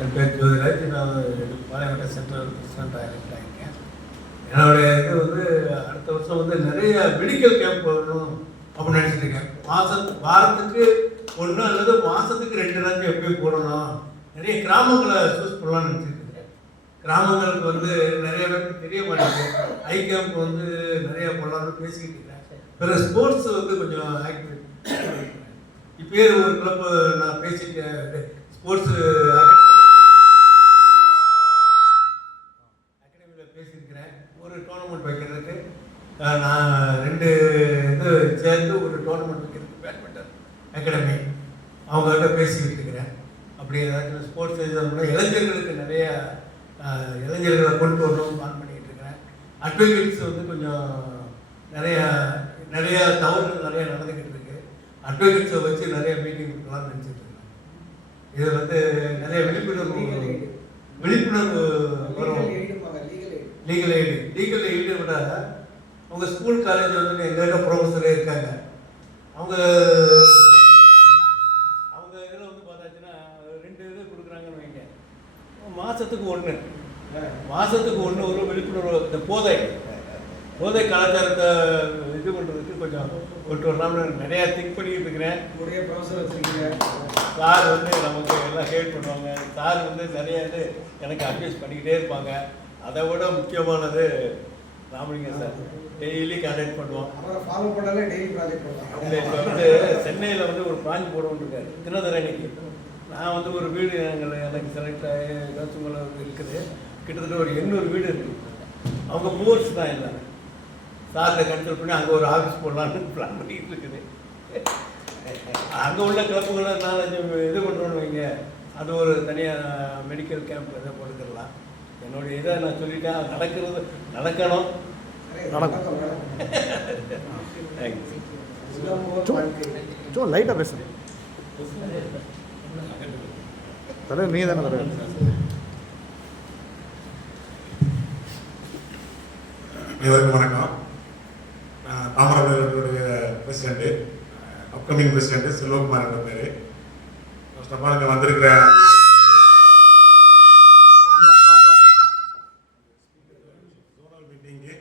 என் பேர் ஜோதிராஜ். நான் Palayamkottai central பிரசிடெண்ட்டாக elect ஆகியிருக்கேன். என்னுடைய இது வந்து அடுத்த வருஷம் வந்து நிறைய மெடிக்கல் கேம்ப் வரணும் அப்படின்னு நினச்சிட்டு இருக்கேன். வாரத்துக்கு ஒன்று அல்லது மாதத்துக்கு 2 நாளைக்கு எப்பயும் போடணும். நிறைய கிராமங்களை சூஸ் பண்ணலாம்னு நினச்சிட்டு இருக்கேன். கிராமங்களுக்கு வந்து நிறைய பேருக்கு தெரிய மாட்டேங்குது. ஐ கேம்ப் வந்து நிறைய போடலாம்னு பேசிக்கிட்டு இருக்கேன். பிறகு ஸ்போர்ட்ஸ் வந்து கொஞ்சம் ஆக்டிவ். இப்போயே ஒரு கிளப்பு நான் பேசிட்டேன். ஸ்போர்ட்ஸ் அகாடமியில் பேசியிருக்கிறேன். ஒரு டோர்னமெண்ட் வைக்கிறதுக்கு நான் 2 இது சேர்ந்து ஒரு டோர்னமெண்ட் வைக்கிறதுக்கு பேட்மிண்டன் அகாடமி அவங்ககிட்ட பேசிக்கிட்டு இருக்கிறேன். அப்படி ஏதாச்சும் ஸ்போர்ட்ஸ் இது இளைஞர்களுக்கு நிறைய இளைஞர்களை கொண்டு வரணும்னு பிளான் பண்ணிக்கிட்டு இருக்கிறேன். அட்வொகேட்ஸ் வந்து கொஞ்சம் நிறைய தவறுகள் நிறைய நடந்துக்கிட்டு இருக்கு. அட்வொகேட்ஸை வச்சு நிறைய மீட்டிங் கொடுக்கலாம்னு நினச்சிட்டு இருக்கேன். இது வந்து நிறைய விழிப்புணர்வு வரும். லீகல் எய்டு விட அவங்க ஸ்கூல் காலேஜ் வந்து எங்கள்கிட்ட ப்ரொஃபஸரே இருக்காங்க. அவங்க இதில் வந்து பார்த்தாச்சுன்னா 2 இது கொடுக்குறாங்கன்னு வைங்க. மாதத்துக்கு ஒன்று ஒரு விழிப்புணர்வு. இந்த போதை கலாச்சாரத்தை இது பண்ணுறதுக்கு கொஞ்சம் கொண்டு வரலாம்னு நிறையா திங்க் பண்ணிக்கிட்டு இருக்கிறேன். நிறைய ப்ரொஃபஸர் வச்சுருக்கீங்க. சார் வந்து நமக்கு எல்லாம் ஹெல்ப் பண்ணுவாங்க. சார் வந்து நிறைய இது எனக்கு அட்வைஸ் பண்ணிக்கிட்டே இருப்பாங்க. அதை விட முக்கியமானது ராமலிங்கம் சார் டெய்லி கான்டாக்ட் பண்ணுவோம். அப்புறம் ஃபாலோ பண்ணாலே டெய்லி ப்ராஜெக்ட் பண்ணுவாங்க. இப்போ வந்து சென்னையில் வந்து ஒரு ப்ராஜெக்ட் போடணுன்னு இருக்காரு தினதரணிக்கு. நான் வந்து ஒரு வீடு எனக்கு செலக்ட் ஆகி கசுமலை இருக்குது. கிட்டத்தட்ட ஒரு 800 வீடு இருக்குது. அவங்க போர்ஸ் தான் இல்லை. சார்கிட்ட கன்சல்ட் பண்ணி அங்கே ஒரு ஆஃபீஸ் போடலான்னு பிளான் பண்ணிக்கிட்டு இருக்குது. அங்கே உள்ள கிளப்புகளை 4-5 இது பண்ணுறோன்னு வைங்க. அது ஒரு தனியாக மெடிக்கல் கேம்ப் எதை போட்டுக்கலாம். என்னுடைய இதை நான் சொல்லிட்டேன். நடக்கணும். லைட்டாக பேசுங்க. தலைவர் நீ தானே தலைவர். அனைவருக்கும் வணக்கம். தாமரபுடைய பிரசிடென்ட்டு, அப்கமிங் பிரசிடென்ட்டு செல்வகுமார் என்ற பேர். ஃபர்ஸ்ட் ஆஃப் ஆல் இங்கே வந்திருக்கிற ஜோனல் மீட்டிங்கு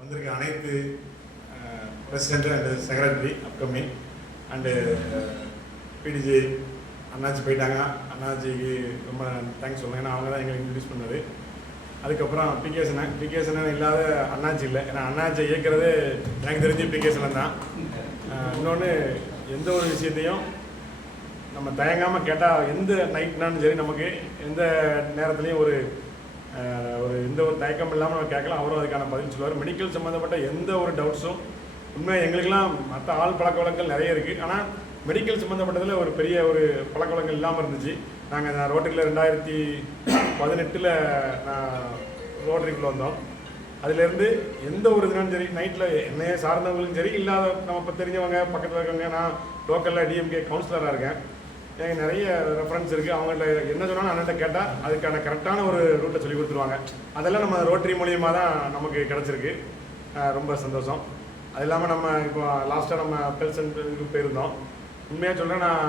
வந்திருக்க அனைத்து president and secretary upcoming and PDG அண்ணாச்சி போயிட்டாங்க. அண்ணாச்சிக்கு ரொம்ப தேங்க்ஸ் சொல்லுங்கள். ஏன்னா அவங்க தான் எங்களுக்கு இன்ட்ரடியூஸ் பண்ணது. அதுக்கப்புறம் பிகேசனன் இல்லாத அண்ணாச்சி இல்லை. ஏன்னா அண்ணாச்சி இயக்கிறது எனக்கு தெரிஞ்சு பிகேசனன் தான். இன்னொன்று எந்த ஒரு விஷயத்தையும் நம்ம தயங்காமல் கேட்டால் எந்த நைட்னாலும் சரி நமக்கு எந்த நேரத்துலையும் ஒரு எந்த ஒரு தயக்கம் இல்லாமல் நம்ம கேட்கலாம். அவரும் அதுக்கான பதில் சொல்லுவார். மெடிக்கல் சம்மந்தப்பட்ட எந்த ஒரு டவுட்ஸும் உண்மை எங்களுக்கெல்லாம் மற்ற ஆள் பழக்க வழக்கங்கள் நிறைய இருக்குது. ஆனால் மெடிக்கல் சம்மந்தப்பட்டதில் ஒரு பெரிய ஒரு பழக்க வழக்கங்கள் இல்லாமல் இருந்துச்சு. நான் ரோட்டரியில் 2018 நான் ரோட்டரிக்குள்ளே வந்தோம். அதுலேருந்து எந்த ஒரு இதுனாலும் சரி நைட்டில் என்னையே சார்ந்தவங்களும் சரி இல்லாத நம்ம இப்போ தெரிஞ்சவங்க பக்கத்தில் இருக்கவங்க. நான் லோக்கலில் டிஎம்கே கவுன்சிலராக இருக்கேன். எனக்கு நிறைய ரெஃபரன்ஸ் இருக்குது. அவங்கள்ட்ட என்ன சொன்னாலும் அண்ணன்ட்ட கேட்டால் அதுக்கான கரெக்டான ஒரு ரூட்டை சொல்லி கொடுத்துருவாங்க. அதெல்லாம் நம்ம ரோட்டரி மூலியமாக தான் நமக்கு கிடச்சிருக்கு. ரொம்ப சந்தோஷம். அது இல்லாமல் நம்ம இப்போ லாஸ்ட்டாக நம்ம பெல்சனுக்கு போயிருந்தோம். உண்மையாக சொல்கிறேன், நான்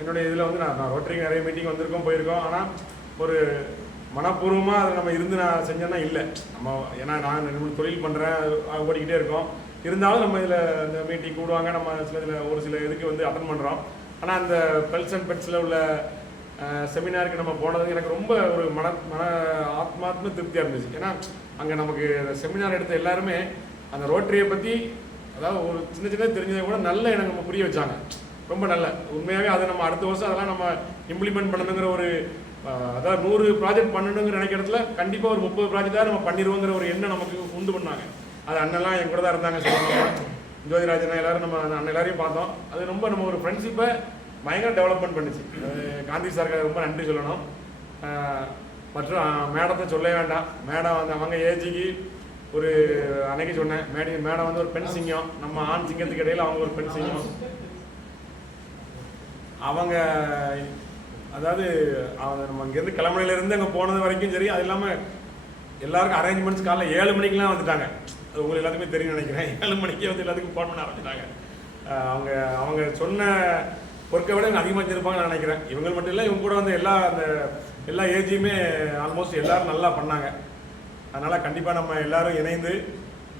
என்னுடைய இதில் வந்து நான் ரோட்டரிக்கு நிறைய மீட்டிங் வந்திருக்கோம் போயிருக்கோம். ஆனால் ஒரு மனப்பூர்வமாக அதை நம்ம இருந்து நான் செஞ்சேன்னா இல்லை. நம்ம ஏன்னா நான் தொழில் பண்ணுறேன், ஓடிக்கிட்டே இருக்கோம். இருந்தாலும் நம்ம இதில் இந்த மீட்டிங் கூடுவாங்க. நம்ம ஒரு சில இதுக்கு வந்து அட்டன் பண்ணுறோம். ஆனால் அந்த பெல்ஸ் அண்ட் பெட்ஸில் உள்ள செமினாருக்கு நம்ம போனது எனக்கு ரொம்ப ஒரு ஆத்மாத்ம திருப்தியாக இருந்துச்சு. ஏன்னா அங்கே நமக்கு செமினார் எடுத்த எல்லாருமே அந்த ரோட்டரியை பற்றி அதாவது ஒரு சின்ன தெரிஞ்சதை கூட நல்ல எனக்கு நம்ம புரிய வச்சாங்க. ரொம்ப நல்ல உண்மையாகவே அதை நம்ம அடுத்த வருஷம் அதெல்லாம் நம்ம இம்ப்ளிமெண்ட் பண்ணணுங்கிற ஒரு அதாவது 100 ப்ராஜெக்ட் பண்ணணுங்கிற நினைக்கிறதுல கண்டிப்பாக ஒரு 30 ப்ராஜெக்டாக நம்ம பண்ணிடுவோங்கிற ஒரு எண்ணம் நமக்கு உண்டு பண்ணாங்க. அது அண்ணெல்லாம் என் கூட தான் இருந்தாங்க. சொல்லுவாங்க ஜோதிராஜனா எல்லாரும் நம்ம அண்ணன் எல்லாரையும் பார்த்தோம். அது ரொம்ப நம்ம ஒரு ஃப்ரெண்ட்ஷிப்பை பயங்கர டெவலப்மெண்ட் பண்ணிச்சு. காந்தி சாருக்கு ரொம்ப நன்றி சொல்லணும். மற்றும் மேடத்தை சொல்லவே வேண்டாம். மேடம் வந்து அவங்க ஏஜிக்கு ஒரு அன்னைக்கு சொன்னேன், மேடம் வந்து ஒரு பெண் சிங்கம். நம்ம ஆண் சிங்கத்துக்கு இடையில் அவங்க ஒரு பெண் சிங்கம். அவங்க அதாவது அவங்க நம்ம இங்கேருந்து கிளம்புனையிலேருந்து அங்கே போனது வரைக்கும் சரி. அது இல்லாமல் எல்லாருக்கும் அரேஞ்ச்மெண்ட்ஸ் காலைல 7 மணிக்கெலாம் வந்துட்டாங்க. அது உங்களுக்கு எல்லாத்துக்குமே தெரியும் நினைக்கிறேன். 7 மணிக்கே வந்து எல்லாத்துக்கும் ஃபோன் பண்ண ஆரம்பிச்சிட்டாங்க. அவங்க சொன்ன ஒர்க்கை விட அதிகமாக செஞ்சிருப்பாங்கன்னு நினைக்கிறேன். இவங்க மட்டும் இல்லை, இவங்க கூட வந்து எல்லா அந்த எல்லா ஏஜையுமே ஆல்மோஸ்ட் எல்லோரும் நல்லா பண்ணாங்க. அதனால் கண்டிப்பாக நம்ம எல்லோரும் இணைந்து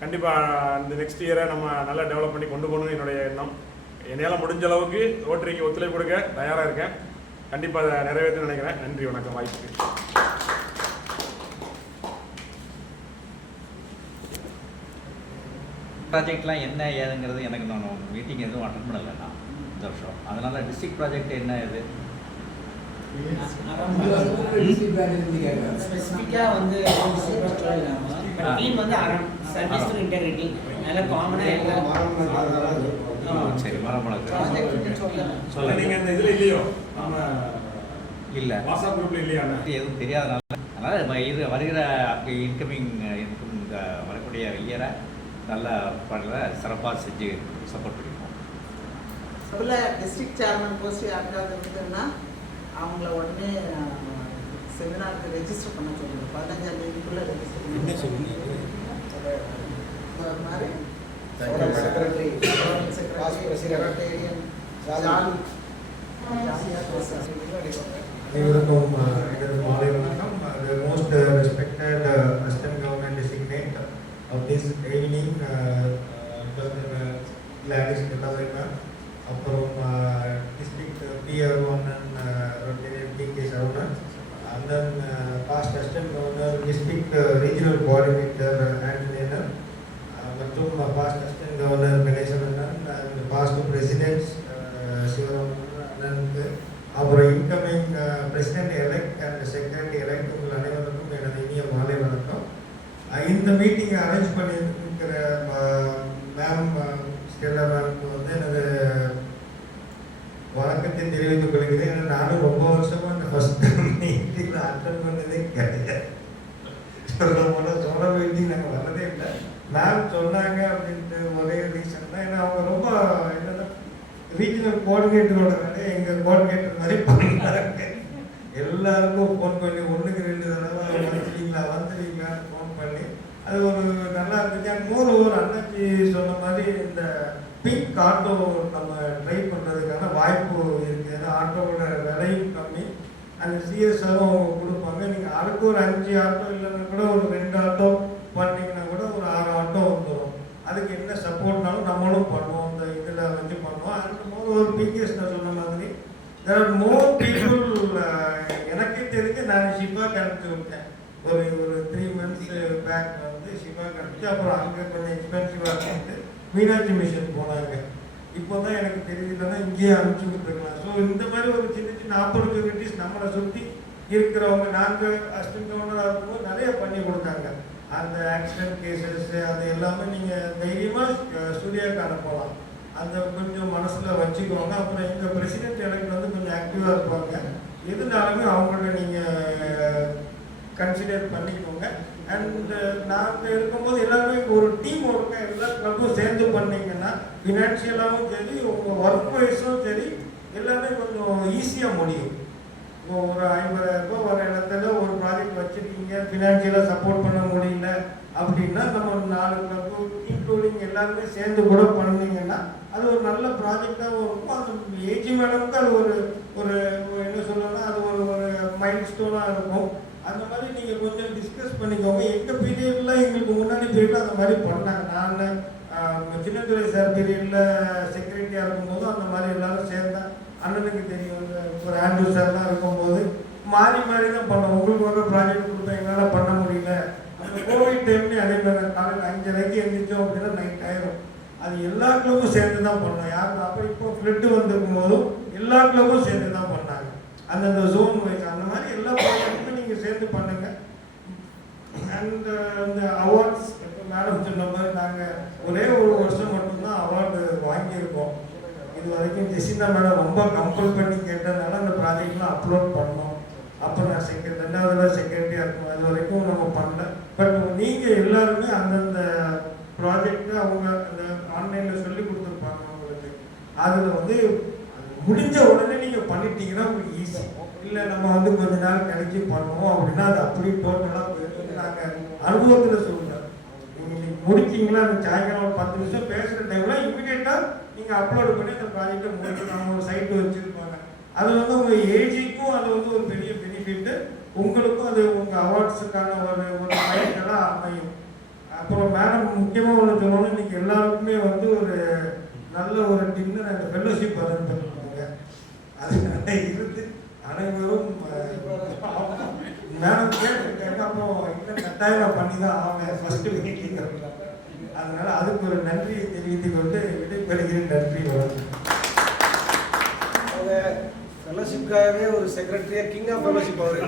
கண்டிப்பாக இந்த நெக்ஸ்ட் இயரை நம்ம நல்லா டெவலப் பண்ணி கொண்டு போகணும்னு என்னுடைய எண்ணம். என்னால் முடிஞ்ச அளவுக்கு ரோட்டரிக்கு ஒத்துழைப்பு கொடுக்க தயாராக இருக்கேன். கண்டிப்பாக அதை நிறைவேற்ற நினைக்கிறேன். நன்றி, வணக்கம், வாய்ப்புக்கு. ப்ராஜெக்ட்லாம் என்ன ஏதுங்கிறது எனக்கு நான் மீட்டிங் எதுவும் அட்டன் பண்ணலை நான் இந்த வருஷம். அதனால் டிஸ்ட்ரிக்ட் ப்ராஜெக்ட் என்ன இது ஸ்பெசிஃபிக்காக வந்து டீம் வந்து சர்வீஸ் டு இன்டெகிரிட்டி நல்ல காமனாக எல்லாம் சரி மரமளக்கு சொல்ல நீங்கள் இந்த இதில் இல்லையோ நம்ம இல்லை வாட்ஸ்அப் குரூப்பில் இல்லையா எதுவும் தெரியாதனால அதனால் இது வருகிற இன்கமிங் வரக்கூடிய இயரை நல்லா பண்ணல சிறப்பாக செஞ்சு சப்போர்ட் பண்ணிப்போம். சொல்ல டிஸ்ட்ரிக்ட் சேர்மன் போஸ்ட் யாருக்காவது இருந்ததுன்னா அவங்கள உடனே செமினாருக்கு ரெஜிஸ்டர் பண்ண சொல்லுங்க. 15ஆம் தேதிக்குள்ளே ரெஜிஸ்டர் பண்ணி மாதிரி செக்ரட்டரி அனைவருக்கும் எனது மாலை வணக்கம். The most respected assistant government designate of this evening, Gladys Ketavarima, அப்புறம் district PR1 and Rotarian T.K. Sarunan, and then past assistant governor, district regional coordinator Antonina, மற்றும் past assistant governor Ganesanan, and past presidents Sivaram, அப்புறம் incoming president elect and secretary elect உங்கள் அனைவருக்கும் எனது இனிய மாலை வணக்கம். இந்த மீட்டிங்கை அரேஞ்ச் பண்ணியிருக்கிற மேம் ஸ்டெல்லா மேம்க்கு வந்து எனது வணக்கத்தை தெரிவித்துக் கொள்கிறேன். ஏன்னா நானும் ரொம்ப வருஷமாக இந்த ஃபர்ஸ்ட் மீட்டிங்கில் அட்டன் பண்ணதே கிடையாது. சொல்ல மீட்டிங் நாங்கள் வரதே இல்லை. மேம் சொன்னாங்க அப்படின்ட்டு ஒரே ரீசன் தான். ஏன்னா அவங்க ரொம்ப என்னென்னா ரீஜனல் கோஆர்டினேட்டரோட வேலையை எங்கள் கோஆர்டினேட்டர் மாதிரி பண்ணாங்க. எல்லாருக்கும் ஃபோன் பண்ணி 1க்கு 2 தடவை வந்துடுவீங்களான்னு ஃபோன் பண்ணி அது ஒரு நல்லா இருந்துச்சு. இன்னொரு ஒரு அண்ணாச்சி சொன்ன மாதிரி இந்த பிங்க் ஆட்டோ நம்ம ட்ரை பண்ணுறதுக்கான வாய்ப்பு இருக்குது. ஏன்னா ஆட்டோவோட விலையும் கம்மி, அந்த சிஎஸ்ஆரும் அவங்க கொடுப்பாங்க. நீங்கள் அதுக்கு ஒரு 5 ஆட்டோ இல்லைன்னா கூட ஒரு 2 ஆட்டோ பண்ணிங்கன்னா கூட ஒரு 6 ஆட்டோ வந்துடும். அதுக்கு என்ன சப்போர்ட்னாலும் நம்மளும் பண்ணுவோம். இந்த இதில் வச்சு பண்ணுவோம். அதுக்கும்போது ஒரு பிகேஸ் நான் சொன்ன மாதிரி there are more people. எனக்கே தெரிஞ்சு நான் ஷிபா கலந்து விட்டேன். ஒரு 3 months பேக் வந்து ஷிபா கலந்து அப்புறம் அங்கே கொஞ்சம் எக்ஸ்பென்சிவாக இருந்து மீனாட்சி மிஷன் போனாங்க. இப்போ தான் எனக்கு தெரியலன்னா இங்கேயே அனுப்பிச்சு விட்டுருக்கலாம். ஸோ இந்த மாதிரி ஒரு சின்ன சின்ன ஆப்பர்ச்சுனிட்டிஸ் நம்மளை சுற்றி இருக்கிறவங்க நாங்கள் அசிஸ்டன்ட் கவர்னராக இருக்கும்போது நிறைய பண்ணி கொடுத்தாங்க. அந்த ஆக்சிடென்ட் கேசஸ் அது எல்லாமே நீங்கள் தைரியமாக ஸ்டூடியோக்கு அனுப்பலாம். அந்த கொஞ்சம் மனசில் வச்சுக்கோங்க. அப்புறம் எங்கள் பிரசிடென்ட் எலெக்ட் வந்து கொஞ்சம் ஆக்டிவாக இருப்பாங்க. எதுனாலுமே அவங்கள நீங்கள் கன்சிடர் பண்ணிக்கோங்க. அண்ட் நாங்கள் இருக்கும்போது எல்லாருமே ஒரு டீம் ஒர்க்காக எல்லா கிளப்பும் சேர்ந்து பண்ணிங்கன்னா ஃபினான்ஷியலாகவும் சரி உங்கள் ஒர்க் வைஸும் சரி எல்லாமே கொஞ்சம் ஈஸியாக முடியும். இப்போ ஒரு 50,000 வர இடத்துல ஒரு ப்ராஜெக்ட் வச்சுருக்கீங்க, ஃபினான்ஷியலாக சப்போர்ட் பண்ண முடியல அப்படின்னா நம்ம ஒரு 4 கிளப்பு இன்க்ளூடிங் எல்லாருமே சேர்ந்து கூட பண்ணிங்கன்னா அது ஒரு நல்ல ப்ராஜெக்டாகவும் இருக்கும். அது ஏஜி மேடமுக்கு அது ஒரு என்ன சொல்லணும்னா அது ஒரு மைல் ஸ்டோனாக இருக்கும். அந்த மாதிரி நீங்கள் கொஞ்சம் டிஸ்கஸ் பண்ணிக்கோங்க. எங்கள் பீரியடில் எங்களுக்கு முன்னாடி பீரியடில் அந்த மாதிரி பண்ணாங்க. நான் சின்னத்துறை சார் பீரியடில் செக்ரட்டரியாக இருக்கும்போது அந்த மாதிரி எல்லாரும் சேர்ந்தேன். அண்ணனுக்கு தெரியும் ஒரு ஆண்ட்ரூ சார்லாம் இருக்கும்போது மாறி மாறி தான் பண்ணோம். உங்களுக்கு ஒரு ப்ராஜெக்ட் கொடுத்தா எங்களால் பண்ண முடியல. அந்த கோவிட் டைம்லேயும் அதே மாதிரி காலையில் 5:30 எழுந்திரிச்சோம் அப்படின்னா நைட் ஆயிரும். அது எல்லா கிளப்பும் சேர்ந்து தான் பண்ணோம். யாருக்கு அப்போ இப்போ ஃப்ளட்டு வந்திருக்கும் போதும் எல்லா கிளப்பும் சேர்ந்து தான் பண்ணாங்க. அந்தந்த ஜோன் வைஸ் அந்த மாதிரி எல்லா ப்ராஜெக்ட்டுமே நீங்கள் சேர்ந்து பண்ணுங்க. அண்ட் இந்த அவார்ட்ஸ் இப்போ மேடம் சொன்ன மாதிரி நாங்கள் ஒரே ஒரு வருஷம் மட்டும்தான் அவார்டு வாங்கியிருக்கோம். இது வரைக்கும் ஜெசிந்தா மேடம் ரொம்ப கம்பல் பண்ணி கேட்டதுனால அந்த ப்ராஜெக்ட்லாம் அப்லோட் பண்ணோம். அப்போ நான் 2வது செக்ரட்டரியாக இருக்கும். அது வரைக்கும் நம்ம பண்ணல. பட் நீங்கள் எல்லாருமே அந்தந்த ப்ராஜெக்டை அவங்க அந்த ஆன்லைனில் சொல்லி கொடுத்துருப்பாங்க உங்களுக்கு. அதில் வந்து முடிஞ்ச உடனே நீங்கள் பண்ணிட்டீங்கன்னா உங்களுக்கு ஈஸி. இல்லை நம்ம வந்து கொஞ்ச நாள் கழிச்சு பண்ணுவோம் அப்படின்னா அது அப்படி டோட்டலாக போயிட்டு நாங்கள் அனுபவத்தில் சொல்லுங்கள். நீங்கள் முடிச்சிங்களா அந்த சாயங்காலம் ஒரு 10 நிமிஷம் பேசுகிற டைமில் இமீடியட்டாக நீங்கள் அப்லோட் பண்ணி அந்த ப்ராஜெக்டை முடிச்சு நம்ம ஒரு சைட்டு வச்சுருப்பாங்க. அது வந்து உங்கள் ஏஜிக்கும் அது வந்து ஒரு பெரிய பெனிஃபிட்டு. உங்களுக்கும் அது உங்கள் அவார்ட்ஸுக்கான ஒரு ஒரு பயன்களாக அமையும். அப்புறம் மேடம் முக்கியமாக ஒன்று சொல்லணும், இன்னைக்கு எல்லாருக்குமே வந்து ஒரு நல்ல ஒரு டின்னர் அண்ட் ஃபெல்லோஷிப் அரேஞ்ச் பண்ணிருக்காங்க. அதனால இருந்து அனைவரும் மேடம் கேட்டுருக்காங்க. அப்புறம் இன்னும் கட்டாயம் பண்ணி தான் ஆவேன் ஃபர்ஸ்ட் மீட்டிங். அதனால அதுக்கு ஒரு நன்றியை தெரிவித்துக் கொண்டு விடைபெறுகிறேன். நன்றி, வணக்கம். அவங்க ஃபெலோஷிப்காகவே ஒரு செக்ரட்டரியா கிங் ஆஃப் ஃபெலோஷிப் அவர்